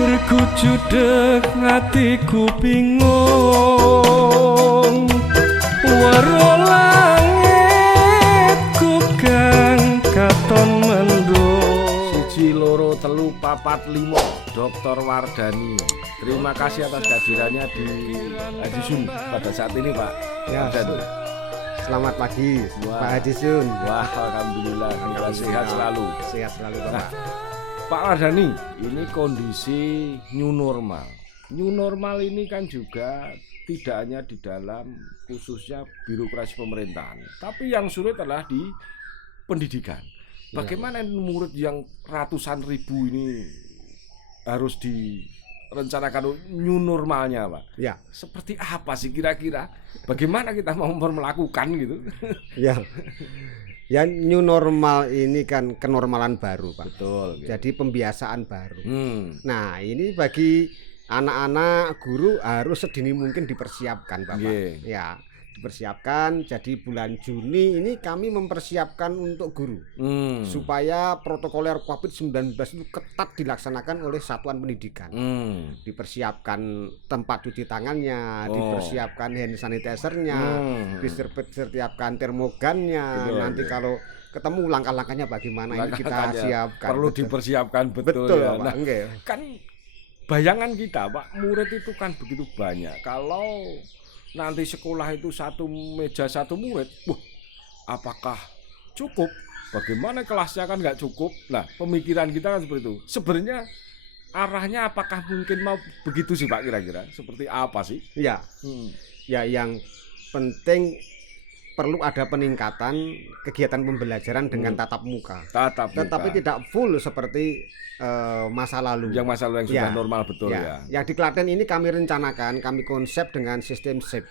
Pikirku judeg atiku bingung waro langitku kang katon mendung. 1 2 3 4 5 Dr. Wardani. Terima kasih atas kehadirannya di Haji Sun pada saat ini, Pak. Ya, selamat pagi, Pak Haji Sun. Wah, alhamdulillah, kita sehat selalu. Sehat selalu, Bapak. Nah, Pak Wardani, ini kondisi new normal. New normal ini kan juga tidak hanya di dalam khususnya birokrasi pemerintahan, tapi yang sulit adalah di pendidikan. Bagaimana murid yang ratusan ribu ini harus direncanakan new normalnya, Pak? Ya. Seperti apa sih kira-kira? Bagaimana kita mau melakukan gitu? Ya. Ya, new normal ini kan kenormalan baru, Pak. Betul. Jadi pembiasaan baru. Nah, Nah, ini bagi anak-anak guru harus sedini mungkin dipersiapkan, Bapak. Ya, dipersiapkan. Jadi bulan Juni ini kami mempersiapkan untuk guru supaya protokoler COVID-19 itu ketat dilaksanakan oleh satuan pendidikan. Dipersiapkan tempat cuci tangannya, dipersiapkan hand sanitizer-nya, dipersiapkan termogannya. Betul, nanti kalau ketemu langkah-langkahnya bagaimana ini kita siapkan. Perlu dipersiapkan betul ya. Pak. Nah, kan bayangan kita, Pak, murid itu kan begitu banyak. Kalau nanti sekolah itu satu meja satu murid, apakah cukup? Bagaimana kelasnya kan nggak cukup? Nah, pemikiran kita kan seperti itu. Sebenarnya arahnya apakah mungkin mau begitu sih, Pak, kira-kira? Seperti apa sih? Ya, ya yang penting perlu ada peningkatan kegiatan pembelajaran dengan tatap muka. Tetapi tidak full seperti masa lalu. Yang masa lalu yang sudah normal betul ya. Yang di Klaten ini kami rencanakan, kami konsep dengan sistem SIP.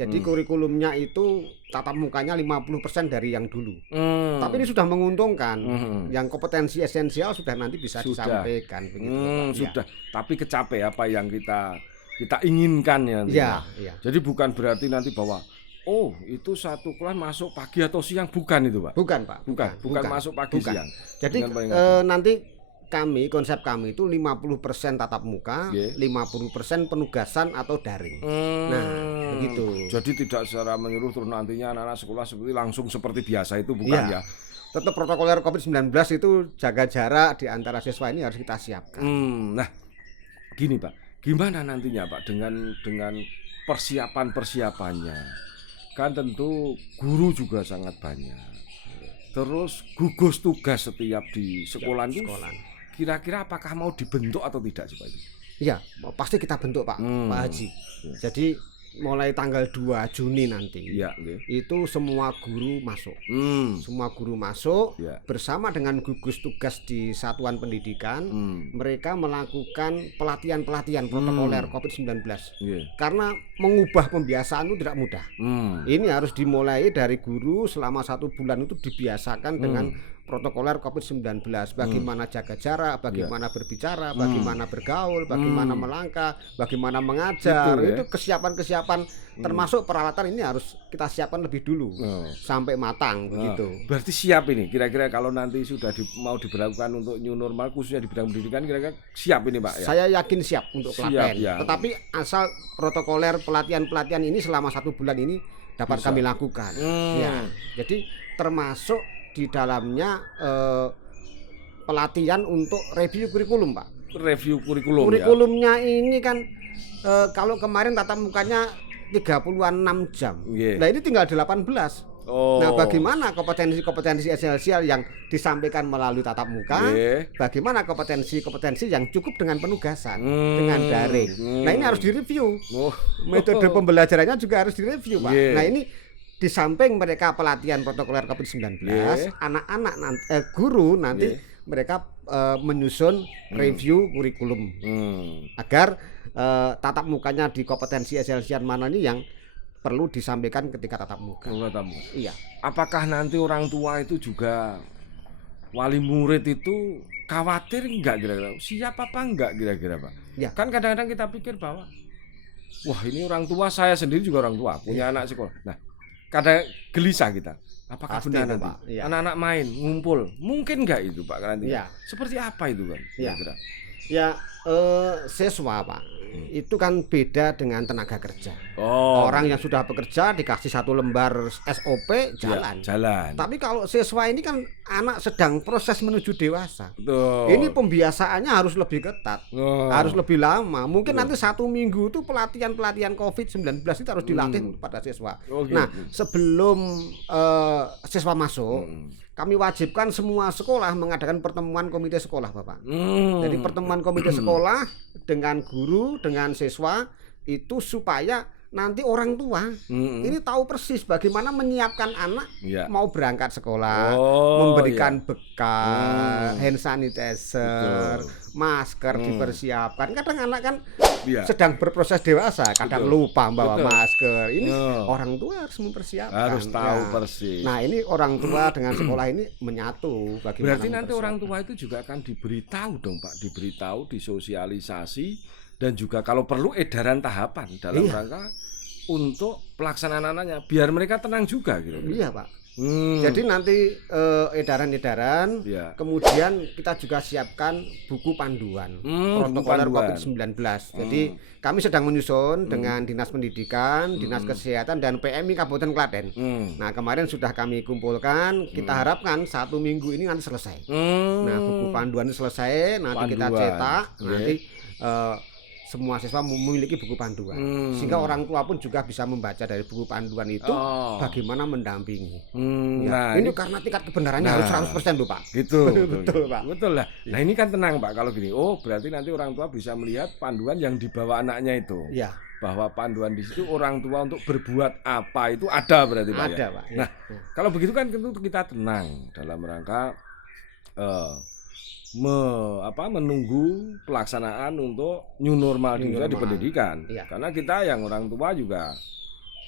Jadi kurikulumnya itu tatap mukanya 50% dari yang dulu. Tapi ini sudah menguntungkan. Yang kompetensi esensial sudah nanti bisa disampaikan begitu. Sudah. Tapi kecapai apa yang kita inginkan ya. Iya. Jadi bukan berarti nanti bahwa itu satu kelas masuk pagi atau siang, bukan itu, Pak. Bukan, Pak. Bukan masuk pagi siang. Jadi nanti konsep kami itu 50% tatap muka, 50% penugasan atau daring. Nah, begitu. Jadi tidak secara menyeluruh terus nantinya anak-anak sekolah seperti langsung seperti biasa itu bukan ya. Tetap protokoler COVID-19 itu jaga jarak di antara siswa ini harus kita siapkan. Nah, gini, Pak. Gimana nantinya, Pak, dengan persiapannya? Kan tentu guru juga sangat banyak. Terus gugus tugas setiap di sekolah itu kira-kira apakah mau dibentuk atau tidak sih, Pak? Iya, pasti kita bentuk, Pak Haji. Jadi mulai tanggal 2 Juni nanti itu semua guru masuk. Semua guru masuk bersama dengan gugus tugas di satuan pendidikan. Mereka melakukan pelatihan protokoler COVID-19. Karena mengubah pembiasaan itu tidak mudah. Ini harus dimulai dari guru selama 1 bulan itu dibiasakan dengan protokoler COVID-19, bagaimana jaga jarak, bagaimana berbicara, bagaimana bergaul, bagaimana melangkah, bagaimana mengajar. Itu kesiapan termasuk peralatan ini harus kita siapkan lebih dulu sampai matang begitu. Berarti siap ini kira-kira kalau nanti sudah mau diberlakukan untuk new normal khususnya di bidang pendidikan, kira-kira siap ini, Pak ya? Saya yakin siap untuk Klaten. Tetapi asal protokoler pelatihan ini selama 1 bulan ini dapat kami lakukan. Jadi termasuk di dalamnya pelatihan untuk review kurikulum, Pak. Review kurikulum. Kurikulumnya ini kan kalau kemarin tatap mukanya 36 jam. Nah, ini tinggal 18. Nah, bagaimana kompetensi esensial yang disampaikan melalui tatap muka? Bagaimana kompetensi yang cukup dengan penugasan, dengan daring. Nah, ini harus direview. Metode pembelajarannya juga harus direview, Pak. Nah, ini di samping mereka pelatihan protokoler COVID-19, anak-anak guru nanti mereka menyusun review kurikulum agar tatap mukanya di kompetensi esensial mana ini yang perlu disampaikan ketika tatap muka. Iya. Apakah nanti orang tua itu juga wali murid itu khawatir enggak kira-kira? Siap apa enggak kira-kira, Pak? Kan kadang-kadang kita pikir bahwa wah, ini orang tua, saya sendiri juga orang tua, punya anak sekolah. Nah, kadang gelisah kita. Apakah Pasti benar itu, nanti Pak. Iya. anak-anak main ngumpul? Mungkin nggak itu Pak nanti? Iya. Seperti apa itu kan? Iya. Kira-kira? Ya, siswa Pak, itu kan beda dengan tenaga kerja. Oh. Orang yang sudah bekerja dikasih 1 lembar SOP jalan. Ya, jalan. Tapi kalau siswa ini kan anak sedang proses menuju dewasa. Betul. Ini pembiasaannya harus lebih ketat, harus lebih lama. Mungkin nanti 1 minggu itu pelatihan COVID-19 itu harus dilatih pada siswa. Oh, gitu. Nah, sebelum siswa masuk, kami wajibkan semua sekolah mengadakan pertemuan komite sekolah, Bapak. Jadi pertemuan komite sekolah dengan guru, dengan siswa itu supaya nanti orang tua ini tahu persis bagaimana menyiapkan anak mau berangkat sekolah, memberikan bekal, hand sanitizer, masker dipersiapkan. Kadang anak kan sedang berproses dewasa, kadang lupa bawa masker. Ini orang tua harus mempersiapkan. Harus tahu persis. Nah, ini orang tua dengan sekolah ini menyatu. Bagaimana berarti nanti orang tua itu juga akan diberitahu dong Pak, diberitahu, disosialisasi. Dan juga kalau perlu edaran tahapan dalam rangka untuk pelaksanaan anaknya biar mereka tenang juga gitu. Iya Pak. Jadi nanti edaran-edaran, kemudian kita juga siapkan buku panduan protokol COVID-19. Jadi kami sedang menyusun dengan Dinas Pendidikan, Dinas Kesehatan dan PMI Kabupaten Klaten. Nah kemarin sudah kami kumpulkan, kita harapkan 1 minggu ini nanti selesai. Nah buku panduan ini selesai, nanti kita cetak, nanti semua siswa memiliki buku panduan sehingga orang tua pun juga bisa membaca dari buku panduan itu bagaimana mendampingi. Nah, ini karena tingkat kebenarannya harus 100% loh Pak. Gitu. Betul Pak. Betul lah. Nah ini kan tenang Pak kalau gini. Oh berarti nanti orang tua bisa melihat panduan yang dibawa anaknya itu. Iya. Bahwa panduan di situ orang tua untuk berbuat apa itu ada berarti Pak. Ada Pak. Nah kalau begitu kan tentu kita tenang dalam rangka menunggu pelaksanaan untuk new normal juga di pendidikan. Karena kita yang orang tua juga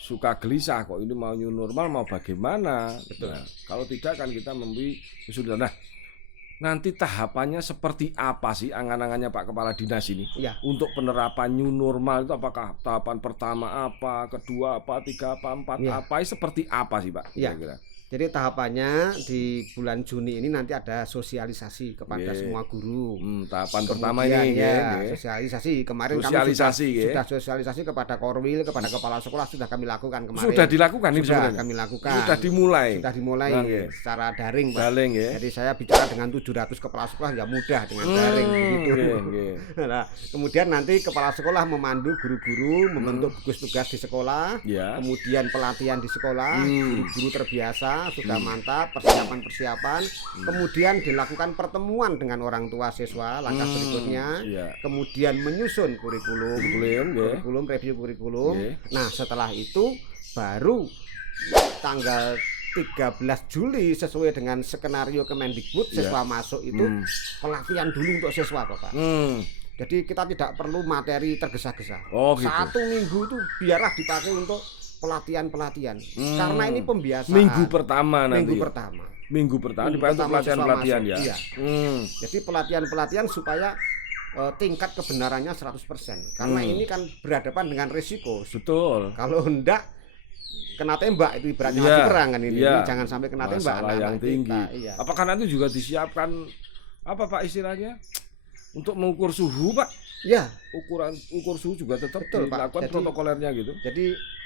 suka gelisah kok ini mau new normal mau bagaimana. Nah, kalau tidak kan kita memberi sudah. Nah, nanti tahapannya seperti apa sih angan-angannya Pak Kepala Dinas ini? Untuk penerapan new normal itu apakah tahapan pertama apa, kedua apa, 3 apa, 4 apa, seperti apa sih Pak? Kira-kira. Jadi tahapannya di bulan Juni ini nanti ada sosialisasi kepada semua guru. Tahapan pertama ini sosialisasi. Kemarin sosialisasi, kami sudah sosialisasi kepada Korwil, kepada kepala sekolah sudah kami lakukan kemarin. Sudah dilakukan ini sebenarnya? Kami lakukan. Sudah dimulai. Sudah dimulai secara daring, Pak. Daring Jadi saya bicara dengan 700 kepala sekolah ya mudah dengan daring begitu. Nah, kemudian nanti kepala sekolah memandu guru-guru membentuk gugus tugas di sekolah. Kemudian pelatihan di sekolah, guru-guru terbiasa sudah mantap persiapan. Kemudian dilakukan pertemuan dengan orang tua siswa langkah berikutnya. Kemudian menyusun kurikulum, review kurikulum. Nah setelah itu baru tanggal 13 Juli sesuai dengan skenario Kemendikbud siswa masuk itu pelatihan dulu untuk siswa Bapak. Jadi kita tidak perlu materi tergesa-gesa. Gitu. 1 minggu itu biarlah dipakai untuk pelatihan karena ini pembiasaan minggu pertama minggu pertama dipakai untuk pelatihan ya. Jadi pelatihan supaya tingkat kebenarannya 100% karena ini kan berhadapan dengan risiko. Betul. Kalau hendak kena tembak itu ibaratnya masih perang kan ini. Jangan sampai kena tembak yang tinggi. Apakah nanti juga disiapkan apa Pak istilahnya untuk mengukur suhu Pak? Ukur suhu juga tetap dilakukan protokolernya gitu. Jadi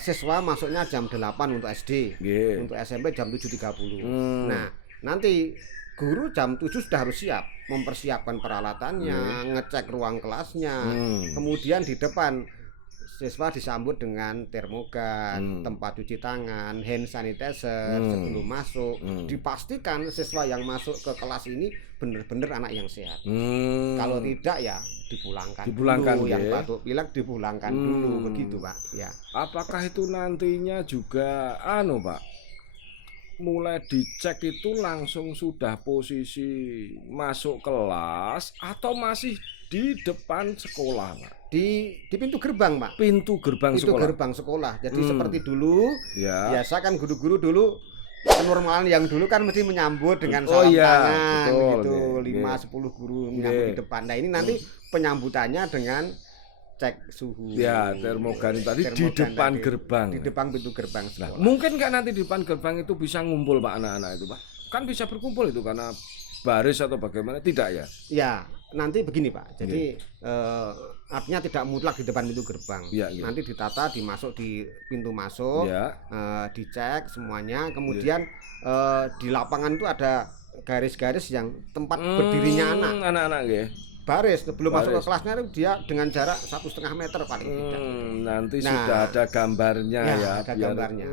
siswa masuknya jam 8 untuk SD, untuk SMP jam 7.30. Nah, nanti guru jam 7 sudah harus siap, mempersiapkan peralatannya, ngecek ruang kelasnya. Kemudian di depan siswa disambut dengan termogan, tempat cuci tangan, hand sanitizer sebelum masuk. Dipastikan siswa yang masuk ke kelas ini benar-benar anak yang sehat. Kalau tidak ya dipulangkan dulu, yang batuk pilek dipulangkan dulu begitu Pak. Apakah itu nantinya juga Pak? Mulai dicek itu langsung sudah posisi masuk kelas atau masih di depan sekolah Pak? Di pintu gerbang Pak. Pintu gerbang sekolah. Jadi seperti dulu biasa kan guru-guru dulu kenormalan yang dulu kan mesti menyambut dengan salam tangan gitu. 5-10 guru menyambut di depan. Nah ini nanti penyambutannya dengan cek suhu. Ya, termogan tadi di depan gerbang. Di depan pintu gerbang sekolah. Mungkin nggak nanti di depan gerbang itu bisa ngumpul Pak anak-anak itu Pak? Kan bisa berkumpul itu karena baris atau bagaimana? Tidak ya? Ya, nanti begini Pak. Jadi artinya tidak mutlak di depan pintu gerbang. Ya. Nanti ditata, dimasuk di pintu masuk, dicek semuanya. Kemudian di lapangan itu ada garis-garis yang tempat berdirinya anak-anak ya. Baris sebelum masuk ke kelasnya dia dengan jarak 1,5 meter paling tidak. Nanti sudah ada gambarnya ya. Ada gambarnya.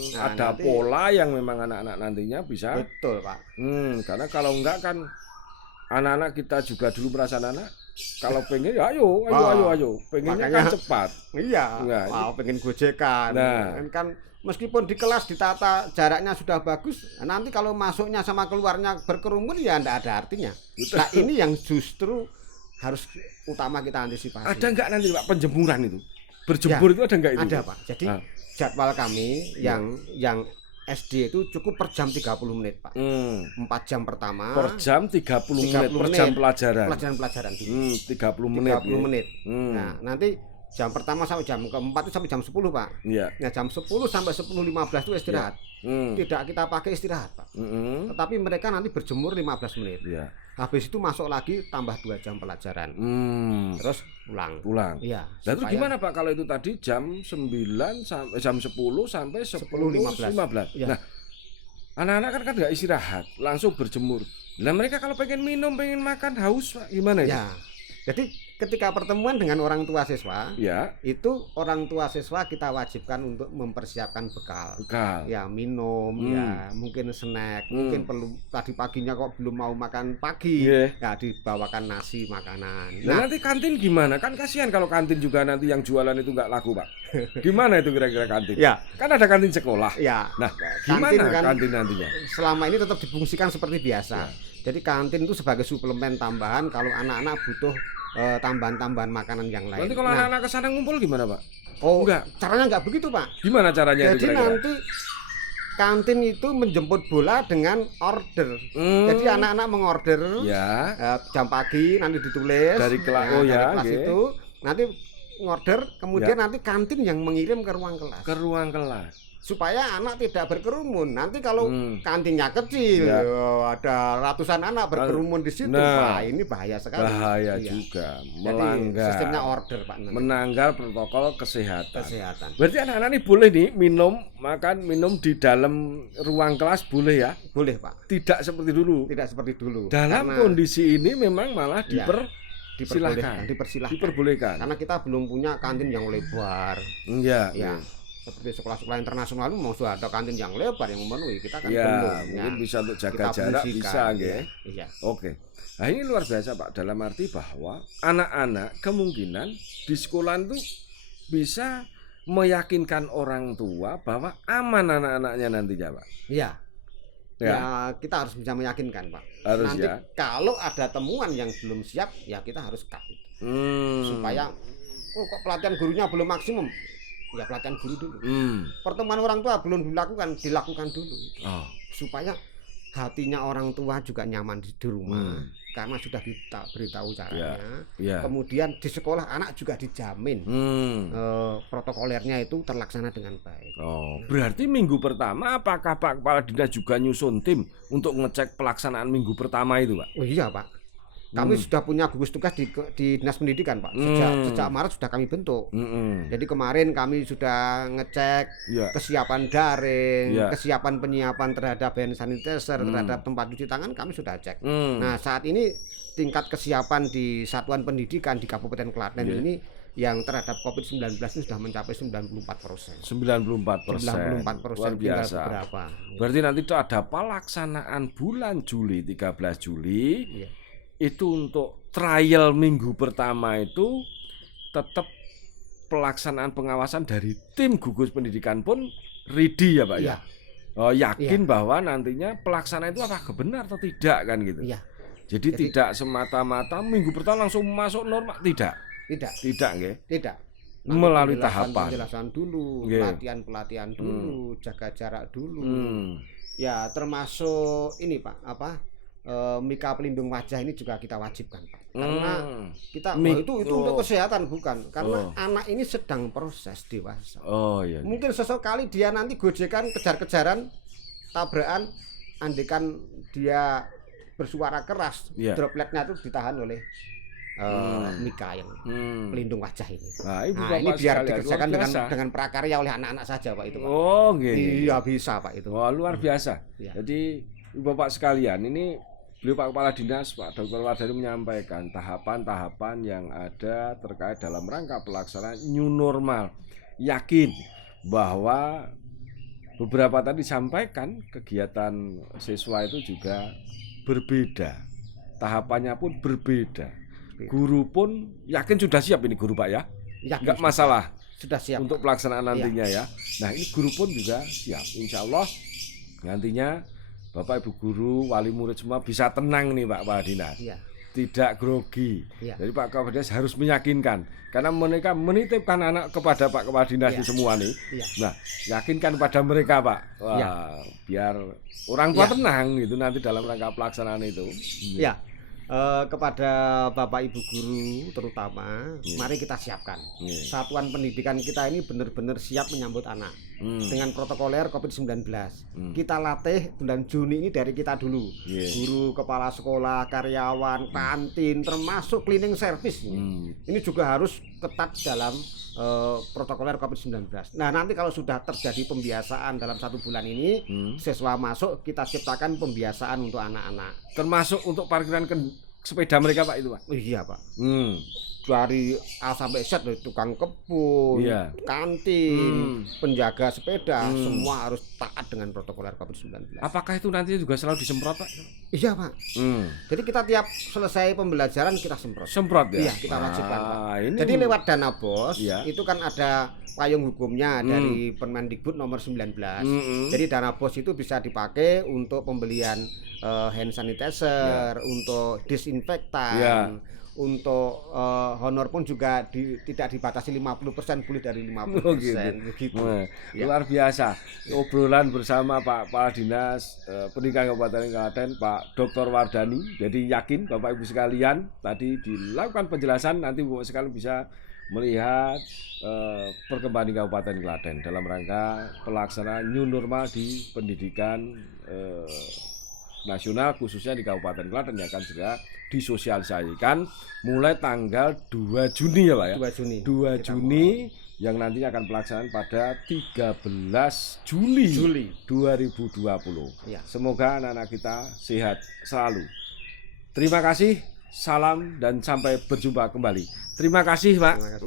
Ada nanti, pola yang memang anak-anak nantinya bisa. Betul Pak. Karena kalau enggak kan anak-anak kita juga dulu merasa anak. Kalau pengen ya ayo. Pengennya makanya, kan cepat. Iya. Pengen gojekan. Kan meskipun di kelas ditata jaraknya sudah bagus, nanti kalau masuknya sama keluarnya berkerumun ya enggak ada artinya. Nah ini yang justru harus utama kita antisipasi. Ada enggak nanti Pak penjemuran itu? Berjemur itu ada enggak itu? Ada Pak. Jadi jadwal kami yang SD itu cukup per jam 30 menit Pak. 4 jam pertama. Per jam 30 menit per jam pelajaran. Pelajaran dulu. 30 menit. 30 menit. Nah nanti jam pertama sampai jam keempat itu sampai jam 10 Pak. Iya. Nah jam 10 sampai 10.15 itu istirahat. Tidak kita pakai istirahat Pak. Tetapi mereka nanti berjemur 15 menit. Iya. Habis itu masuk lagi tambah 2 jam pelajaran. Terus pulang. Iya. Lalu gimana Pak kalau itu tadi jam 9 sampai jam 10 sampai 10.15. Ya. Nah, anak-anak kan enggak istirahat, langsung berjemur. Nah, mereka kalau pengen minum, pengen makan, haus Pak, gimana itu? Ya. Jadi ketika pertemuan dengan orang tua siswa, itu orang tua siswa kita wajibkan untuk mempersiapkan bekal. Ya minum, ya mungkin snack, mungkin perlu tadi paginya kok belum mau makan pagi, ya dibawakan nasi makanan. Nah nanti kantin gimana? Kan kasihan kalau kantin juga nanti yang jualan itu nggak laku Pak. Gimana itu kira-kira kantin? Ya. Kan ada kantin sekolah. Ya. Nah gimana kantin nantinya? Selama ini tetap difungsikan seperti biasa. Jadi kantin itu sebagai suplemen tambahan kalau anak-anak butuh tambahan-tambahan makanan yang lain. Nanti kalau anak-anak kesana ngumpul gimana Pak? Oh enggak, caranya enggak begitu Pak. Gimana caranya? Jadi nanti kantin itu menjemput bola dengan order. Jadi anak-anak mengorder jam pagi nanti ditulis dari kelas kelas itu nanti ngorder, kemudian nanti kantin yang mengirim ke ruang kelas. Ke ruang kelas. Supaya anak tidak berkerumun. Nanti kalau kantinnya kecil, ada ratusan anak berkerumun di situ, Pak, ini bahaya sekali. Bahaya juga, melanggar. Jadi, sistemnya order, Pak. Menanggar protokol kesehatan. Berarti anak-anak ini boleh nih minum di dalam ruang kelas boleh ya? Boleh, Pak. Tidak seperti dulu. Tidak seperti dulu. Dalam kondisi ini memang malah diperbolehkan. Karena kita belum punya kantin yang lebar. Iya. Seperti sekolah-sekolah internasional mau sudah ada kantin yang lebar yang memenuhi, kita kan belum. Mungkin bisa untuk jaga jarak bisa nggih. Iya. Oke. Nah ini luar biasa Pak, dalam arti bahwa anak-anak kemungkinan di sekolah itu bisa meyakinkan orang tua bahwa aman anak-anaknya nantinya Pak. Iya. Ya, kita harus bisa meyakinkan Pak. Harus. Nanti kalau ada temuan yang belum siap, ya kita harus cut. Supaya kok pelatihan gurunya belum maksimum. Ya pelatihan guru dulu. Pertemuan orang tua belum dilakukan dulu. Supaya hatinya orang tua juga nyaman di rumah. Karena sudah beritahu caranya. Kemudian di sekolah anak juga dijamin protokolernya itu terlaksana dengan baik. Berarti minggu pertama apakah Pak Kepala Dinas juga nyusun tim untuk ngecek pelaksanaan minggu pertama itu Pak? Oh iya Pak. Kami sudah punya gugus tugas di Dinas Pendidikan Pak. Sejak Maret sudah kami bentuk. Jadi kemarin kami sudah ngecek kesiapan daring, kesiapan penyiapan terhadap hand sanitizer, terhadap tempat cuci tangan kami sudah cek. Nah saat ini tingkat kesiapan di satuan pendidikan di Kabupaten Klaten ini yang terhadap COVID-19 itu sudah mencapai 94%. 94%. Luar biasa. Berarti nanti itu ada pelaksanaan bulan Juli, 13 Juli. Itu untuk trial minggu pertama itu tetap pelaksanaan pengawasan dari tim gugus pendidikan pun ready ya Pak ya. Yakin bahwa nantinya pelaksanaan itu apakah benar atau tidak kan gitu. Jadi tidak semata-mata minggu pertama langsung masuk normal, tidak nggih. Tidak. Melalui tahapan. Penjelasan dulu, pelatihan dulu, jaga jarak dulu. Ya termasuk ini Pak, mika pelindung wajah ini juga kita wajibkan, Pak. Karena kita itu untuk kesehatan bukan, karena anak ini sedang proses dewasa. Iya. Mungkin sesekali dia nanti gojekan, kejar-kejaran, tabrakan, andekan dia bersuara keras, dropletnya itu ditahan oleh mika yang pelindung wajah ini. Nah, ini biar dikerjakan dengan prakarya oleh anak-anak saja, Pak, itu, Pak. Iya, bisa, Pak, itu. Luar biasa. Jadi Ibu Bapak sekalian, ini beliau Pak Kepala Dinas, Pak Dr. Wardani menyampaikan tahapan-tahapan yang ada terkait dalam rangka pelaksanaan new normal. Yakin bahwa beberapa tadi disampaikan kegiatan siswa itu juga berbeda. Tahapannya pun berbeda. Guru pun yakin sudah siap ini guru, Pak, ya? Enggak masalah. Sudah siap untuk pelaksanaan nantinya ya. Nah, ini guru pun juga siap. Insya Allah nantinya Bapak Ibu guru, wali murid semua bisa tenang nih Pak Kepala Dinas. Tidak grogi. Jadi Pak Kepala Dinas harus meyakinkan, karena mereka menitipkan anak kepada Pak Kepala Dinas di semua nih. Nah, yakinkan pada mereka, Pak. Biar orang tua tenang gitu nanti dalam rangka pelaksanaan itu. Kepada Bapak Ibu guru terutama, mari kita siapkan. Satuan pendidikan kita ini benar-benar siap menyambut anak dengan protokoler COVID-19. Kita latih bulan Juni ini dari kita dulu. Guru, kepala sekolah, karyawan, kantin, termasuk cleaning service. Ini juga harus ketat dalam protokoler COVID-19. Nah, nanti kalau sudah terjadi pembiasaan dalam 1 bulan ini, siswa masuk, kita ciptakan pembiasaan untuk anak-anak. Termasuk untuk parkiran sepeda mereka, Pak, itu, Pak? Iya, Pak. Dari A sampai Z, tukang kebun, kantin, penjaga sepeda, semua harus taat dengan protokoler COVID-19. Apakah itu nanti juga selalu disemprot, Pak? Iya, Pak. Jadi kita tiap selesai pembelajaran kita semprot. Semprot ya? Iya, kita wajibkan, Pak. Jadi lewat dana BOS, itu kan ada payung hukumnya dari Permendikbud nomor 19. Jadi dana BOS itu bisa dipakai untuk pembelian hand sanitizer, untuk disinfektan, untuk honor pun juga tidak dibatasi 50%, boleh dari 50%. Begitu. Luar biasa. Obrolan bersama Pak Kepala Dinas Pendidikan Kabupaten Klaten, Pak Dr. Wardani. Jadi yakin Bapak Ibu sekalian tadi dilakukan penjelasan, nanti Bapak sekalian bisa melihat perkembangan di Kabupaten Klaten dalam rangka pelaksanaan new normal di pendidikan nasional, khususnya di Kabupaten Klaten yang akan segera disosialisasikan mulai tanggal 2 Juni ya, Pak, ya. 2 Juni yang nantinya akan pelaksanaan pada 13 Juli 2020. Semoga anak-anak kita sehat selalu. Terima kasih, salam dan sampai berjumpa kembali. Terima kasih, Pak.